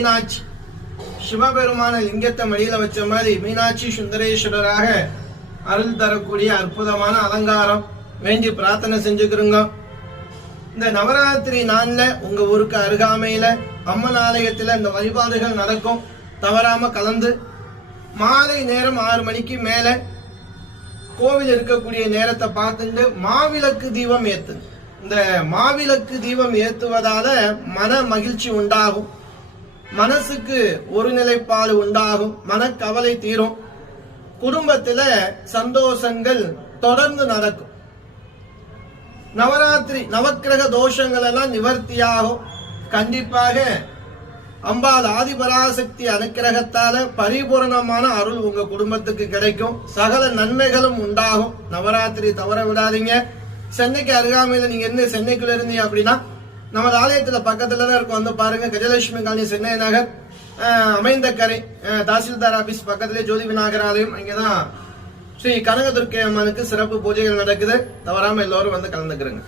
மீனாட்சி. சிவபெருமான லிங்கத்தை மடியில வச்ச மாதிரி மீனாட்சி சுந்தரேஸ்வரராக அருள் தரக்கூடிய அற்புதமான அலங்காரம். வேண்டி பிரார்த்தனை செஞ்சுக்கிறோங்க இந்த நவராத்திரி நாளில் உங்க ஊருக்கு அருகாமையில அம்மன் ஆலயத்துல இந்த வழிபாடுகள் நடக்கும். தவறாம கலந்து மாலை நேரம் ஆறு மணிக்கு மேல கோவில் இருக்கக்கூடிய நேரத்தை பார்த்துட்டு மாவிளக்கு தீபம் ஏத்துங்க. இந்த மாவிளக்கு தீபம் ஏத்துவதால மன மகிழ்ச்சி உண்டாகும். மனசுக்கு ஒரு நிலைப்பாடு உண்டாகும் மனக்கவலை தீரும். குடும்பத்துல சந்தோஷங்கள் தொடர்ந்து நடக்கும். நவராத்திரி நவக்கிரக தோஷங்கள் எல்லாம் நிவர்த்தியாகும். கண்டிப்பாக அம்பாள் ஆதிபராசக்தி அனுக்கிரகத்தால பரிபூரணமான அருள் உங்க குடும்பத்துக்கு கிடைக்கும். சகல நன்மைகளும் உண்டாகும். நவராத்திரி தவற விடாதீங்க. சென்னைக்கு அருகாமையில நீங்க என்ன சென்னைக்குள்ள இருந்தீங்க அப்படின்னா நமது ஆலயத்துல பக்கத்துல தான் இருக்கும். வந்து பாருங்க கஜலட்சுமி காலனி சென்னை நகர். அமைந்த கரை தாசில்தார் ஆபீஸ் பக்கத்திலே ஜோதி விநாயகர் ஆலயம் இங்கதான் ஸ்ரீ கனகதுர்க்கை அம்மனுக்கு சிறப்பு பூஜைகள் நடக்குது. தவறாம எல்லோரும் வந்து கலந்துக்கிறேங்க.